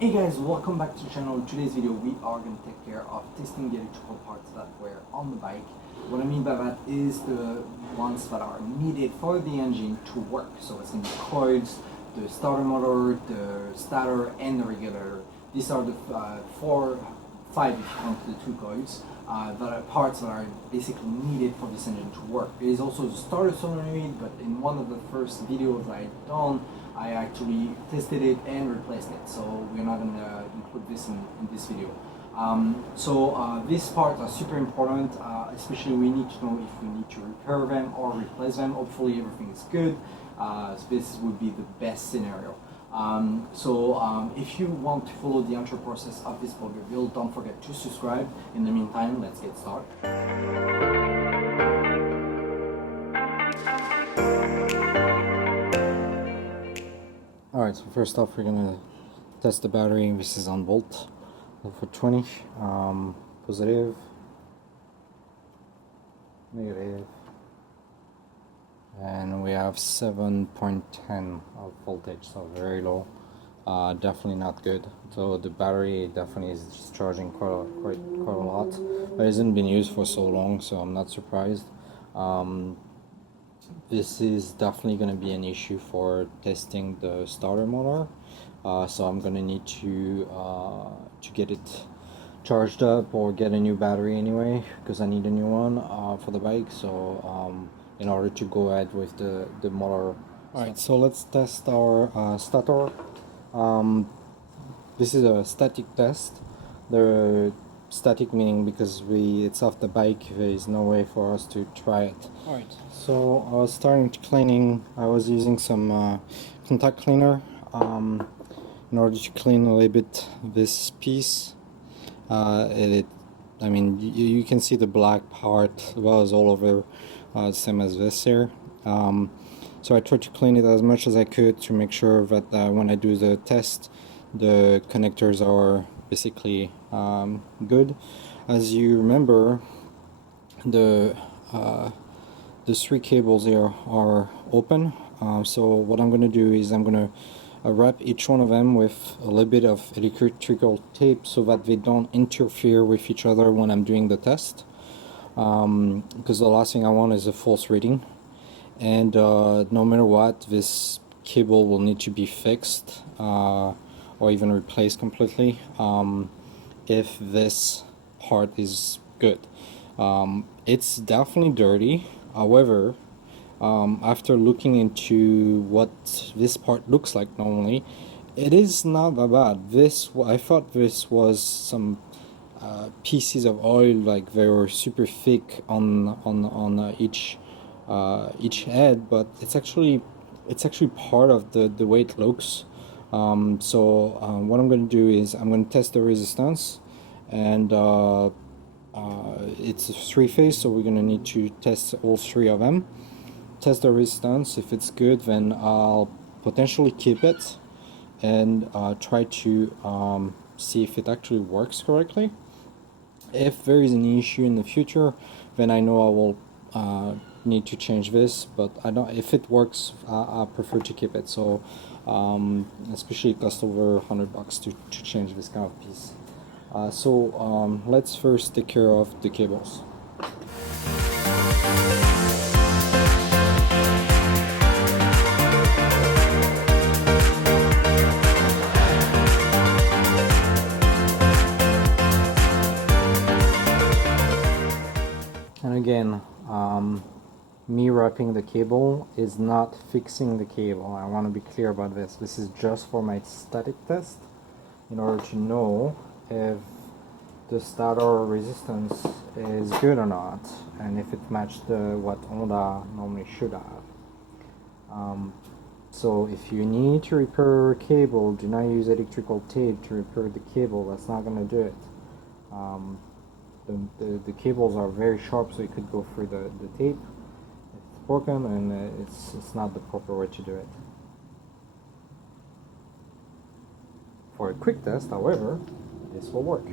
Hey guys, welcome back to the channel. In today's video we are going to take care of testing the electrical parts that were on the bike. What I mean by that is the ones that are needed for the engine to work. So it's going to be coils, the starter motor, the stator and the regulator. These are the five if you count the two coils, that are parts that are basically needed for this engine to work. There is also the starter solenoid, but in one of the first videos I done, I actually tested it and replaced it, so we're not going to include this in this video. These parts are super important, especially we need to know if we need to repair them or replace them. Hopefully everything is good, so this would be the best scenario. If you want to follow the entire process of this build review, don't forget to subscribe. In the meantime, let's get started. Alright, so first off we're gonna test the battery. This is on volt for 20, positive, negative, and we have 7.10 of voltage, so very low. Definitely not good. So the battery definitely is discharging quite a lot, but it hasn't been used for so long, so I'm not surprised. This is definitely going to be an issue for testing the starter motor, so I'm going to need to get it charged up or get a new battery anyway, because I need a new one for the bike, so in order to go ahead with the motor. Alright, so let's test our stator. This is a static test. The static meaning because it's off the bike, there is no way for us to try it. Alright, so I was starting to cleaning. I was using some contact cleaner in order to clean a little bit this piece. I mean, you can see the black part was all over, same as this here. So I tried to clean it as much as I could to make sure that when I do the test, the connectors are basically good. As you remember, the three cables here are open. So what I'm going to do is I'm going to wrap each one of them with a little bit of electrical tape so that they don't interfere with each other when I'm doing the test. Because the last thing I want is a false reading. And no matter what, this cable will need to be fixed or even replaced completely if this part is good. It's definitely dirty. However, after looking into what this part looks like normally, it is not that bad. I thought this was some pieces of oil, like they were super thick on each head, but it's actually part of the way it looks. What I'm going to do is I'm going to test the resistance, and it's a three-phase, so we're going to need to test all three of them. Test the resistance. If it's good, then I'll potentially keep it and try to see if it actually works correctly. If there is an issue in the future, then I know I will need to change this, but I don't. If it works, I prefer to keep it. So especially it costs over $100 to change this kind of piece. Let's first take care of the cables. And again, me wrapping the cable is not fixing the cable. I want to be clear about this. This is just for my static test in order to know if the stator resistance is good or not, and if it matched what Honda normally should have. So if you need to repair a cable, do not use electrical tape to repair the cable. That's not going to do it. The cables are very sharp, so you could go through the tape. It's broken, and it's not the proper way to do it. For a quick test, however, this will work.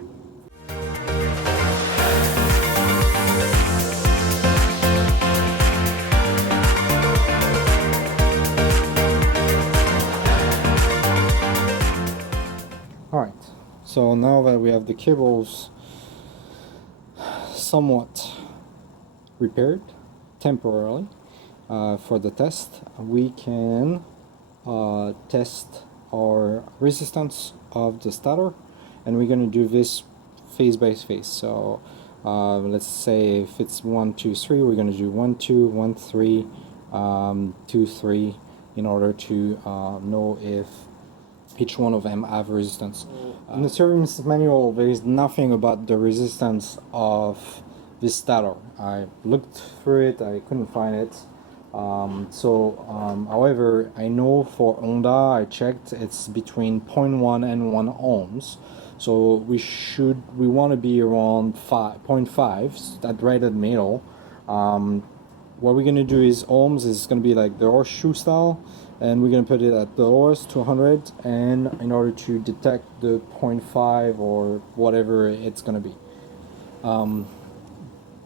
Alright, so now that we have the cables somewhat repaired temporarily for the test, we can test our resistance of the stator, and we're going to do this phase by phase. So let's say if it's 1, 2, 3, we're going to do 1, 2, 1, 3, 2, 3 in order to know if each one of them have resistance. In the service manual there is nothing about the resistance of this stator. I looked through it, I couldn't find it. However, I know for Honda, I checked, it's between 0.1 and 1 ohms. So we want to be around 0.5 at right at the middle. What we're going to do is ohms is going to be like the horseshoe style, and we're going to put it at the lowest, 200, and in order to detect the 0.5 or whatever it's going to be.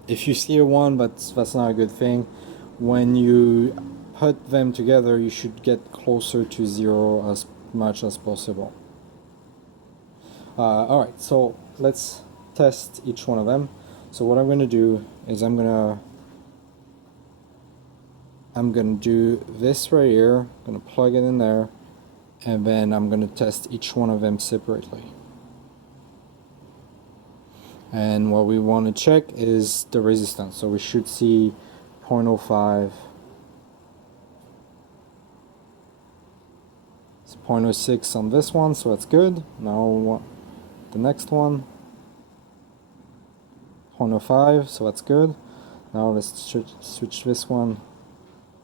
If you see a 1, that's not a good thing. When you put them together, you should get closer to 0 as much as possible. Alright, so let's test each one of them. So what I'm going to do is I'm going to do this right here. I'm going to plug it in there, and then I'm going to test each one of them separately. And what we want to check is the resistance. So we should see 0.05, it's 0.06 on this one, so that's good. Now the next one, 0.05, so that's good. Now let's switch this one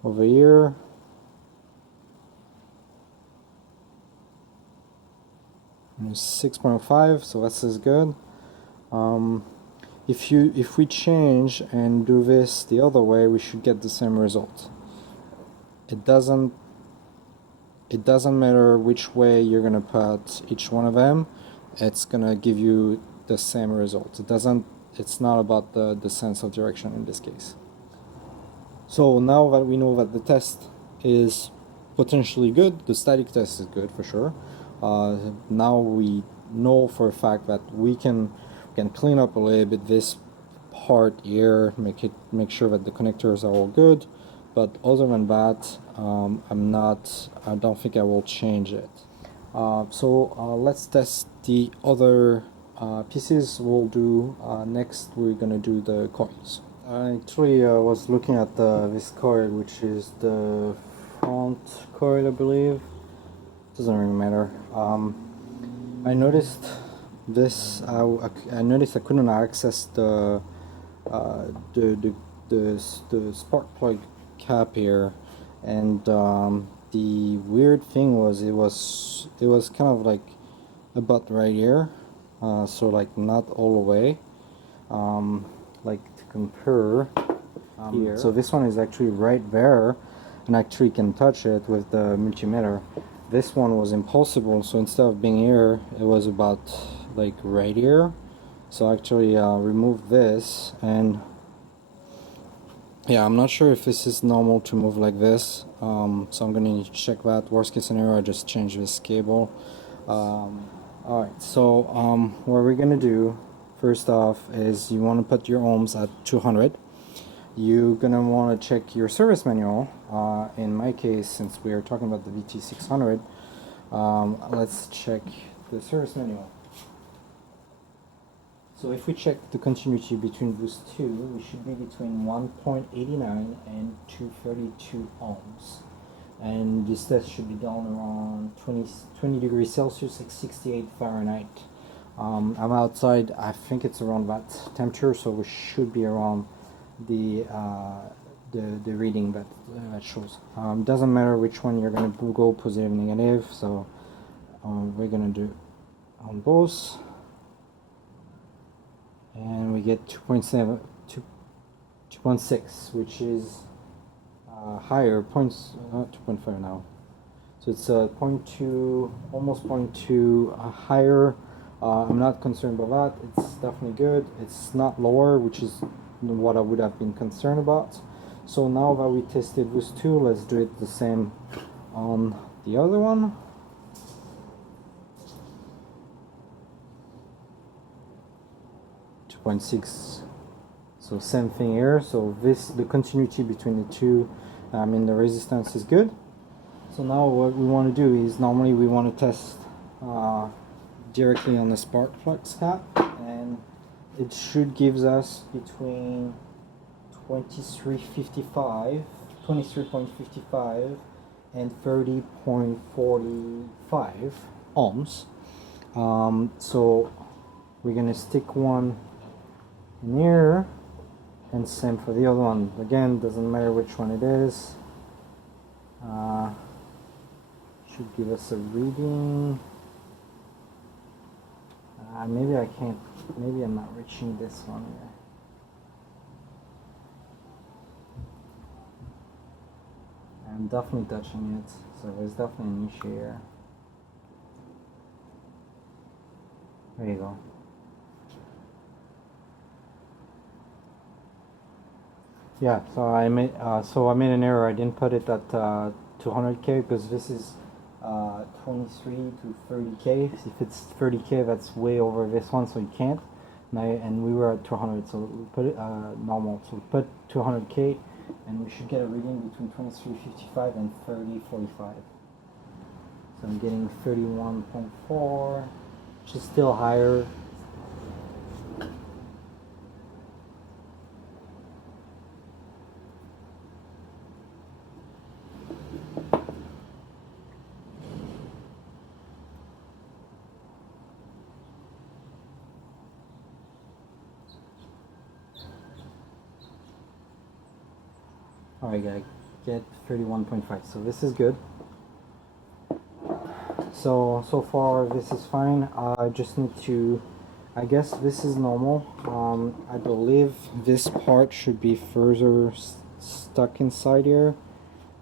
over here. And 6.05, so that's as good. If we change and do this the other way, we should get the same result. It doesn't matter which way you're gonna put each one of them, it's gonna give you the same result. It's not about the sense of direction in this case. So now that we know that the test is potentially good, the static test is good for sure. Now we know for a fact that we can clean up a little bit this part here, make sure that the connectors are all good. But other than that, I don't think I will change it. Let's test the other pieces. We'll do next. We're gonna do the coils. I actually was looking at this coil, which is the front coil, I believe. Doesn't really matter. I noticed this. I noticed I couldn't access the spark plug cap here, and the weird thing was it was kind of like about right here, so like not all the way. Like to compare here. So this one is actually right there, and actually can touch it with the multimeter. This one was impossible, so instead of being here, it was about like right here. So actually remove this, and yeah, I'm not sure if this is normal to move like this, so I'm gonna need to check that. Worst case scenario, I just change this cable. Alright, so what we're gonna do first off is you want to put your ohms at 200. You're gonna want to check your service manual. In my case, since we are talking about the VT600, let's check the service manual. So if we check the continuity between those two, we should be between 1.89 and 232 ohms. And this test should be done around 20 degrees Celsius, like 68 Fahrenheit. I'm outside, I think it's around that temperature, so we should be around the reading that shows. Doesn't matter which one you're going to go, positive, negative, so we're going to do on both. And we get 2.7, 2.6, which is higher, 2.5 now. So it's 0.2, almost 0.2 higher. I'm not concerned about that. It's definitely good. It's not lower, which is what I would have been concerned about. So now that we tested those two, let's do it the same on the other one. 2.6. So same thing here. So the continuity between the two, the resistance is good. So now what we want to do is, normally we want to test directly on the spark flux cap, and it should give us between 23.55 and 30.45 ohms. So we're gonna stick one in here, and same for the other one. Again, doesn't matter which one it is. Should give us a reading. Maybe I can't, maybe I'm not reaching this one here. I'm definitely touching it, so there's definitely an issue here. There you go. Yeah, so I made an error. I didn't put it at 200K because this is 23 to 30K. If it's 30K, that's way over this one, so you can't. And we were at 200, so we put it normal. So we put 200K, and we should get a reading between 23.55 and 30.45. So I'm getting 31.4, which is still higher. Alright, I get 31.5, so this is good. So far this is fine. I just need to, I guess this is normal. I believe this part should be further stuck inside here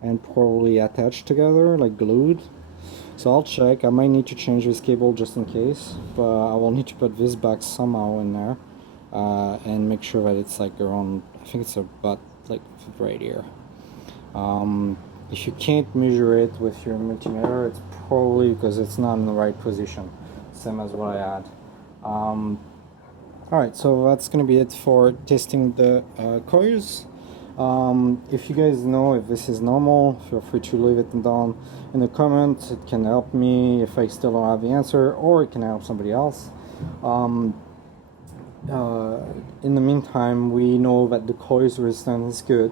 and probably attached together, like glued. So I'll check. I might need to change this cable just in case, but I will need to put this back somehow in there and make sure that it's like around, I think it's about like right here. If you can't measure it with your multimeter, it's probably because it's not in the right position, same as what I had. Alright, so that's gonna be it for testing the coils. If you guys know if this is normal, feel free to leave it down in the comments. It can help me if I still don't have the answer, or it can help somebody else. In the meantime, we know that the coils resistance is good.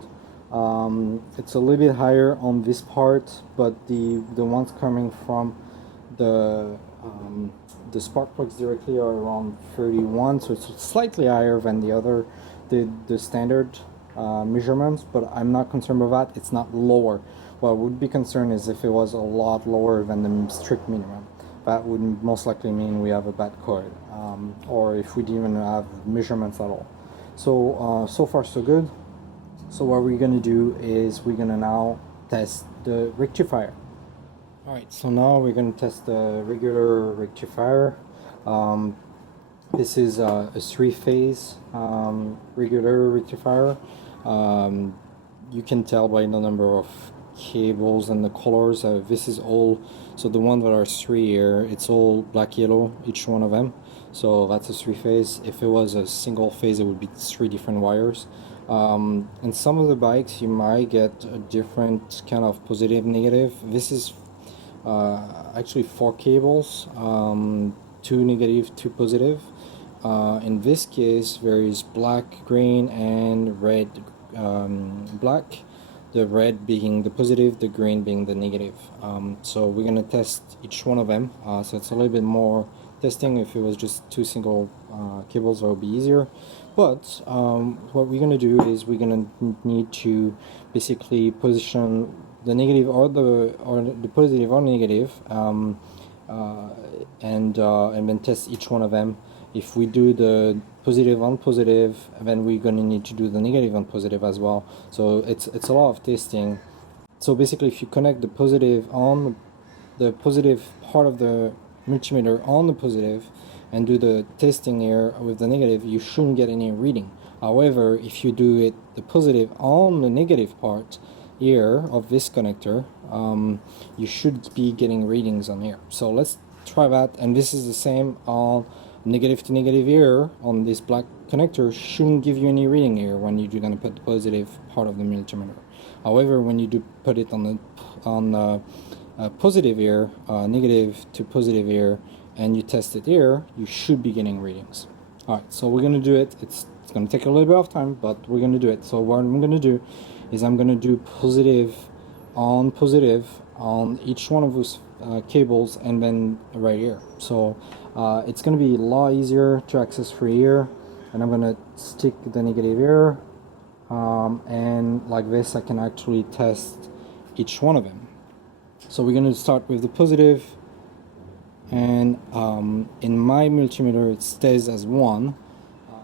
It's a little bit higher on this part, but the ones coming from the spark plugs directly are around 31, so it's slightly higher than the standard measurements, but I'm not concerned about that. It's not lower. What I would be concerned is if it was a lot lower than the strict minimum. That would most likely mean we have a bad coil, or if we didn't even have measurements at all. So far so good. So what we're gonna do is we're gonna now test the rectifier. Alright, so now we're gonna test the regular rectifier. This is a 3-phase regular rectifier. You can tell by the number of cables and the colors. This is all, so the one that are 3 here, it's all black yellow, each one of them. So that's a 3-phase. If it was a single phase, it would be 3 different wires. And some of the bikes you might get a different kind of positive negative. This is actually 4 cables, 2 negative, 2 positive. In this case there is black, green and red, black, the red being the positive, the green being the negative. So we're gonna test each one of them, so it's a little bit more testing. If it was just 2 single cables, that would be easier. But what we're gonna do is we're gonna need to basically position the negative or the positive or negative, and then test each one of them. If we do the positive on positive, then we're gonna need to do the negative on positive as well. So it's a lot of testing. So basically, if you connect the positive on the positive part of the multimeter on the positive and do the testing here with the negative, you shouldn't get any reading. However, if you do it the positive on the negative part here of this connector, you should be getting readings on here. So let's try that, and this is the same on negative to negative here on this black connector shouldn't give you any reading here when you're going to put the positive part of the multimeter. However, when you do put it on the positive here, negative to positive here, and you test it here, you should be getting readings. Alright, so we're going to do it. It's going to take a little bit of time, but we're going to do it. So what I'm going to do is I'm going to do positive on each one of those cables, and then right here. So it's going to be a lot easier to access for here, and I'm going to stick the negative here, and like this I can actually test each one of them. So we're going to start with the positive, and in my multimeter it stays as 1.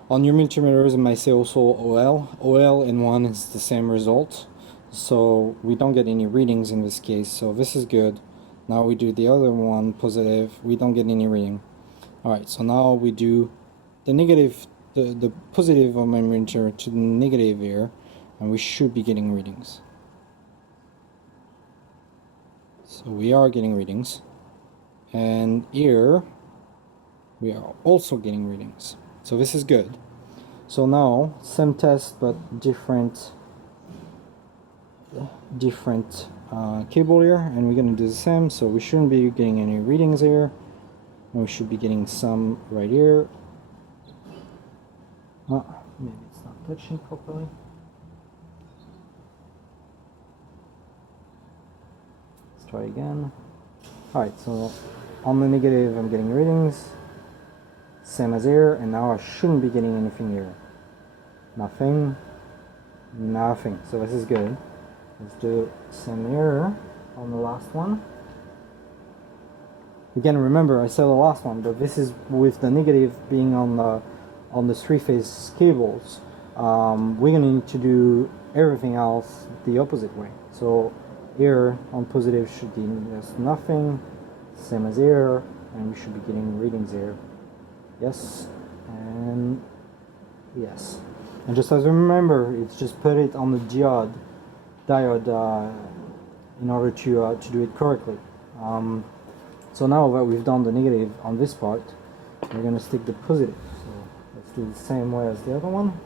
On your multimeters it might say also OL. OL in 1 is the same result, so we don't get any readings in this case, so this is good. Now we do the other one, positive, we don't get any reading. Alright, so now we do the negative, the positive of my multimeter to the negative here, and we should be getting readings. So we are getting readings, and here we are also getting readings, so this is good. So now same test but different cable here, and we're going to do the same. So we shouldn't be getting any readings here, and we should be getting some right here. Maybe it's not touching properly. Let's try again. Alright, so on the negative I'm getting readings, same as here, and now I shouldn't be getting anything here. Nothing, nothing. So this is good. Let's do same here on the last one. Again, remember I said the last one, but this is with the negative being on the 3-phase cables. We're gonna need to do everything else the opposite way. So here on positive should be just nothing, same as here, and we should be getting readings here. Yes, and yes. And just as a remember, it's just put it on the diode in order to do it correctly. So now that we've done the negative on this part, we're going to stick the positive. So let's do the same way as the other one.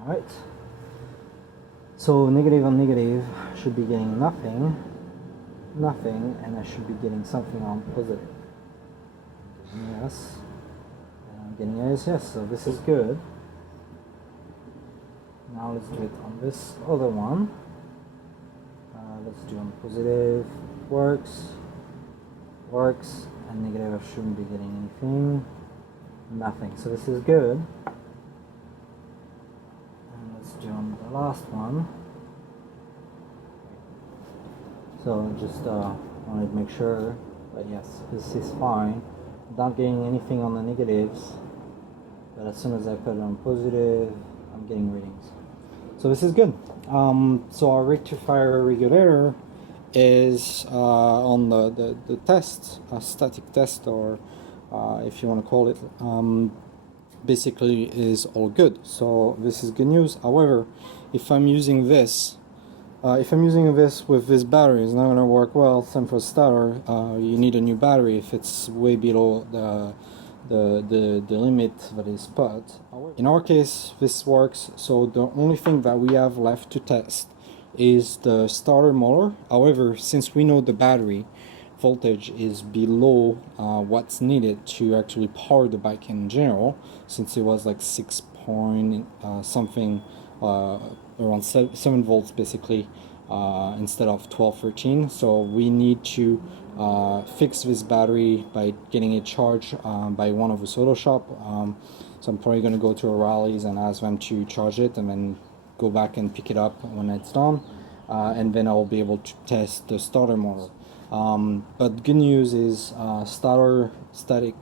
Alright. So negative on negative should be getting nothing, and I should be getting something on positive. Yes, and I'm getting yes, so this is good. Now let's do it on this other one. Let's do on positive, works, and negative I shouldn't be getting anything, nothing, so this is good. And let's do on the last one. So just wanted to make sure, but yes, this is fine. Not getting anything on the negatives, but as soon as I put it on positive, I'm getting readings. So this is good. So our rectifier regulator is on the test, a static test, or if you want to call it, basically is all good. So this is good news. However, if I'm using this with this battery, it's not going to work well. Same for starter. You need a new battery if it's way below the limit that is put. In our case, this works. So the only thing that we have left to test is the starter motor. However, since we know the battery voltage is below what's needed to actually power the bike in general, since it was like 6 point something, around 7 volts basically, instead of 12, 13. So we need to fix this battery by getting it charged by one of the auto shop. So I'm probably going to go to O'Reilly's and ask them to charge it, and then go back and pick it up when it's done, and then I'll be able to test the starter motor. But good news is starter static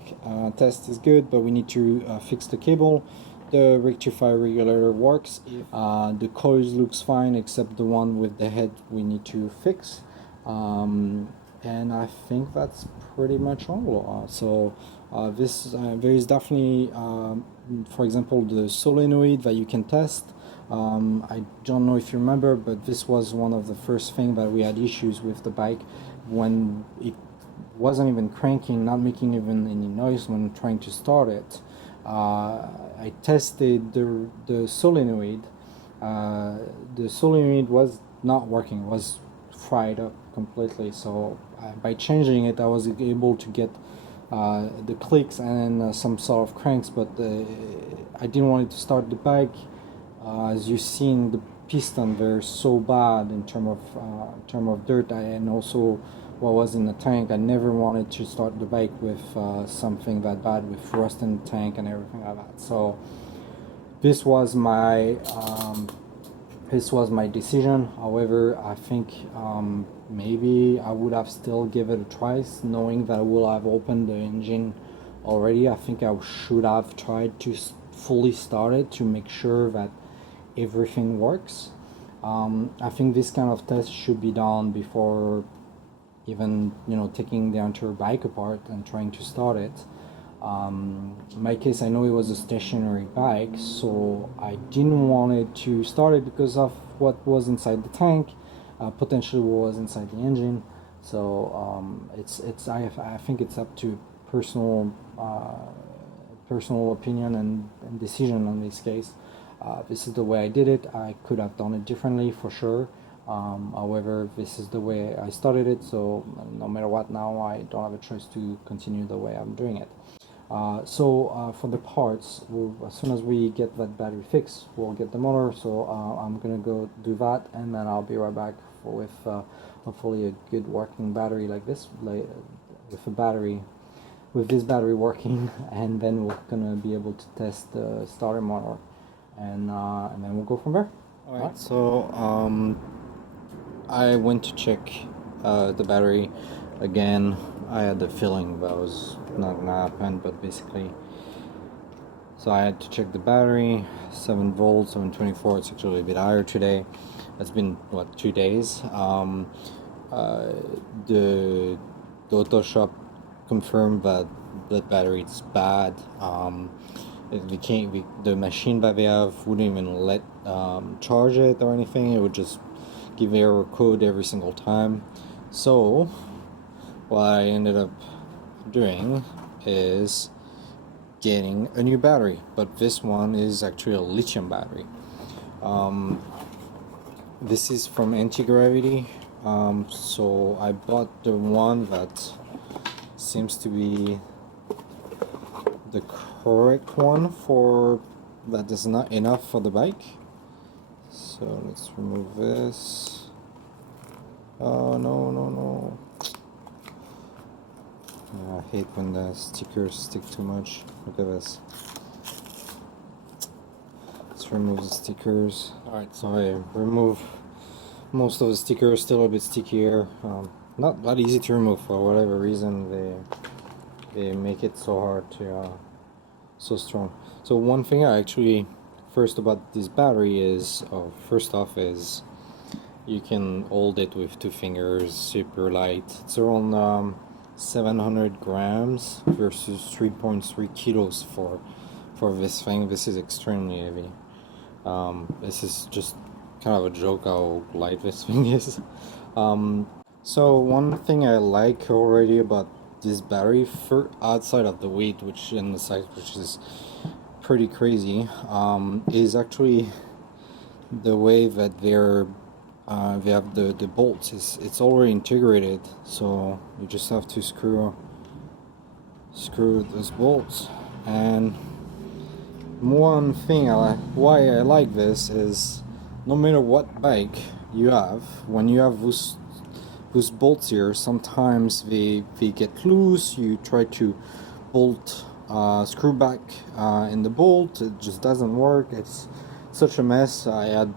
test is good, but we need to fix the cable. The rectifier regulator works. The coils looks fine except the one with the head we need to fix. And I think that's pretty much all. There is definitely, for example, the solenoid that you can test. I don't know if you remember, but this was one of the first things that we had issues with the bike when it wasn't even cranking, not making even any noise when trying to start it. I tested the solenoid. The solenoid was not working, was fried up completely. So by changing it, I was able to get the clicks and some sort of cranks, but I didn't want it to start the bike. As you've seen, the piston, they're so bad in term of dirt, and also what was in the tank. I never wanted to start the bike with something that bad, with rust in the tank and everything like that. So this was my decision. However, I think maybe I would have still give it a try, knowing that I will have opened the engine already. I think I should have tried to fully start it to make sure that everything works. I think this kind of test should be done before even taking the entire bike apart and trying to start it. In my case, I know it was a stationary bike, so I didn't want it to start it because of what was inside the tank, potentially what was inside the engine. So I think it's up to personal opinion and decision on this case. This is the way I did it. I could have done it differently for sure. However, this is the way I started it, so no matter what, now I don't have a choice to continue the way I'm doing it. So for the parts, as soon as we get that battery fixed, we'll get the motor. So I'm gonna go do that, and then I'll be right back with hopefully a good working battery like this, with this battery working, and then we're gonna be able to test the starter motor, and then we'll go from there. All right. So I went to check the battery again. I had the feeling that was not gonna happen, but basically, so I had to check the battery. 7 volts, 724. It's actually a bit higher today. It's been 2 days. The auto shop confirmed that the battery is bad. The machine that they have wouldn't even let charge it or anything. It would just give error code every single time. So what I ended up doing is getting a new battery, but this one is actually a lithium battery. This is from anti-gravity. So I bought the one that seems to be the correct one for that is not enough for the bike. So let's remove this. Oh no. I hate when the stickers stick too much. Look at this. Let's remove the stickers. Alright, so I remove most of the stickers, still a bit stickier. Not that easy to remove for whatever reason. They make it so hard to so strong. So one thing I actually first about this battery is, first off, is you can hold it with 2 fingers, super light. It's around 700 grams versus 3.3 kilos for this thing. This is extremely heavy. This is just kind of a joke how light this thing is. So one thing I like already about this battery, for outside of the weight, which in the size, which is pretty crazy, is actually the way that they have the bolts. It's already integrated, so you just have to screw those bolts. And one thing why I like this is, no matter what bike you have, when you have those bolts here, sometimes they get loose. You try to bolt, screw back in the bolt, it just doesn't work. It's such a mess. I had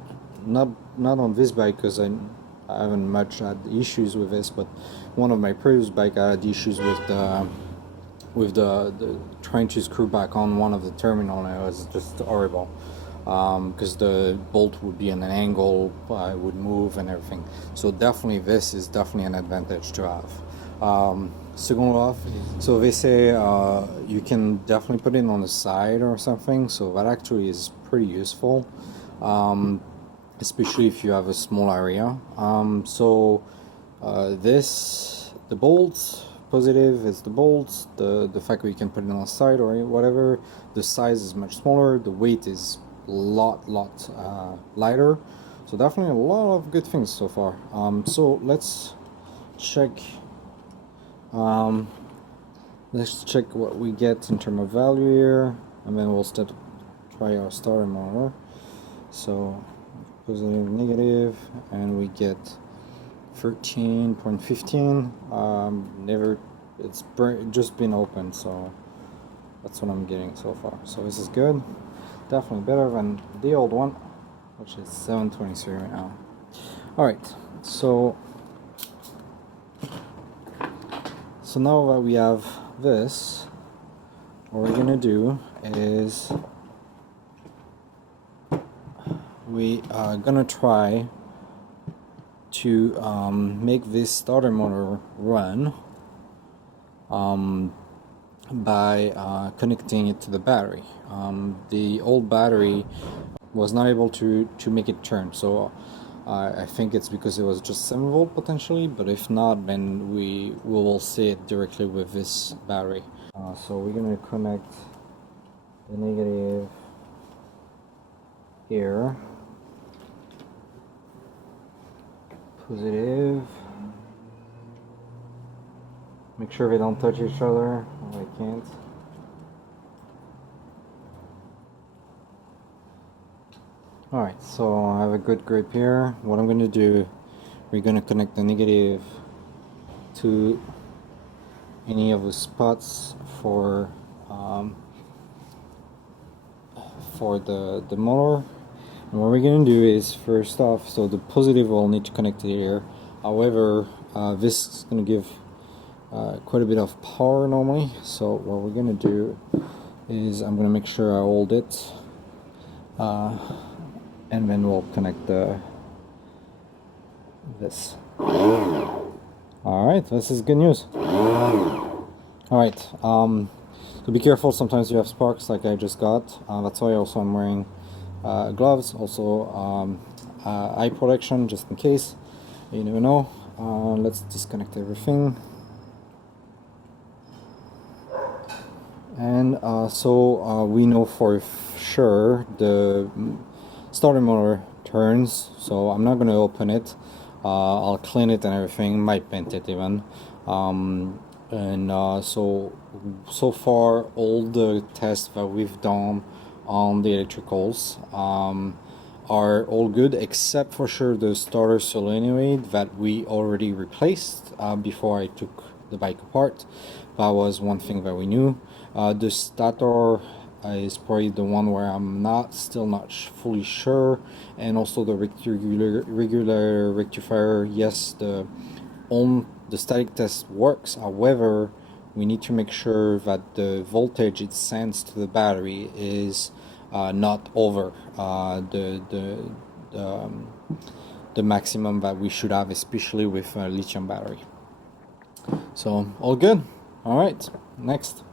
not on this bike, because I haven't much had issues with this, but one of my previous bike I had issues with the trying to screw back on one of the terminal, and it was just horrible, because the bolt would be in an angle, it would move and everything. So definitely this is definitely an advantage to have. Second off, so they say you can definitely put it on the side or something, so that actually is pretty useful. especially if you have a small area. The bolts, positive is the bolts, the fact that you can put it on the side or whatever. The size is much smaller, the weight is a lot lighter. So definitely a lot of good things so far. So let's check what we get in terms of value here, and then we'll try our starter motor. So positive, negative, and we get 13.15. It's just been opened, so that's what I'm getting so far. So this is good, definitely better than the old one, which is 723 right now. Alright, so now that we have this, what we're gonna do is we are gonna try to make this starter motor run by connecting it to the battery. The old battery was not able to make it turn, so I think it's because it was just 7 volt potentially, but if not, then we will see it directly with this battery. So we're going to connect the negative here, positive, make sure they don't touch each other. They can't. Alright, so I have a good grip here. What I'm going to do, we're going to connect the negative to any of the spots for the motor. And what we're going to do is, first off, so the positive will need to connect it here. However, this is going to give quite a bit of power normally. So what we're going to do is I'm going to make sure I hold it. And then we'll connect this. Alright, this is good news. Alright, so be careful, sometimes you have sparks like I just got. That's why also I'm wearing gloves, also eye protection just in case. You never know. Let's disconnect everything. And we know for sure the starter motor turns, so I'm not going to open it. I'll clean it and everything, might paint it even. So far all the tests that we've done on the electricals are all good, except for sure the starter solenoid that we already replaced before I took the bike apart. That was one thing that we knew. The stator is probably the one where I'm still not fully sure, and also the regular rectifier. Yes, the static test works. However, we need to make sure that the voltage it sends to the battery is not over the maximum that we should have, especially with a lithium battery. So all good. All right, next.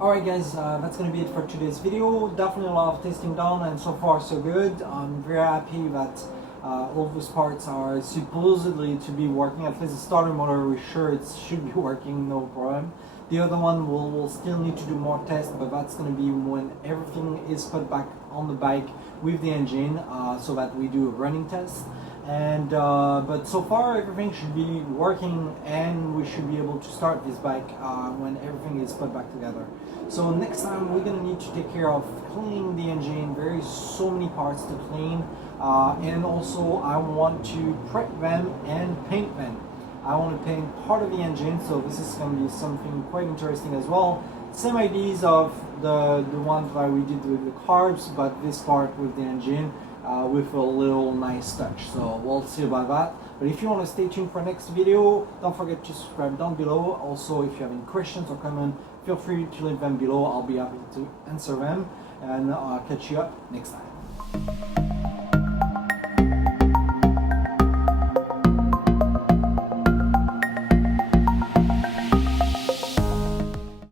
Alright guys, that's going to be it for today's video. Definitely a lot of testing done, and so far so good. I'm very happy that all of those parts are supposedly to be working. At least the starter motor, we're sure it should be working, no problem. The other one will still need to do more tests, but that's going to be when everything is put back on the bike with the engine, so that we do a running test. And but so far everything should be working, and we should be able to start this bike when everything is put back together. So next time we're going to need to take care of cleaning the engine. There is so many parts to clean, and also I want to prep them and paint them. I want to paint part of the engine, so this is going to be something quite interesting as well. Same ideas of the one that we did with the carbs, but this part with the engine with a little nice touch. So we'll see about that. But if you want to stay tuned for next video, don't forget to subscribe down below. Also, if you have any questions or comments, feel free to leave them below. I'll be happy to answer them, and I'll catch you up next time.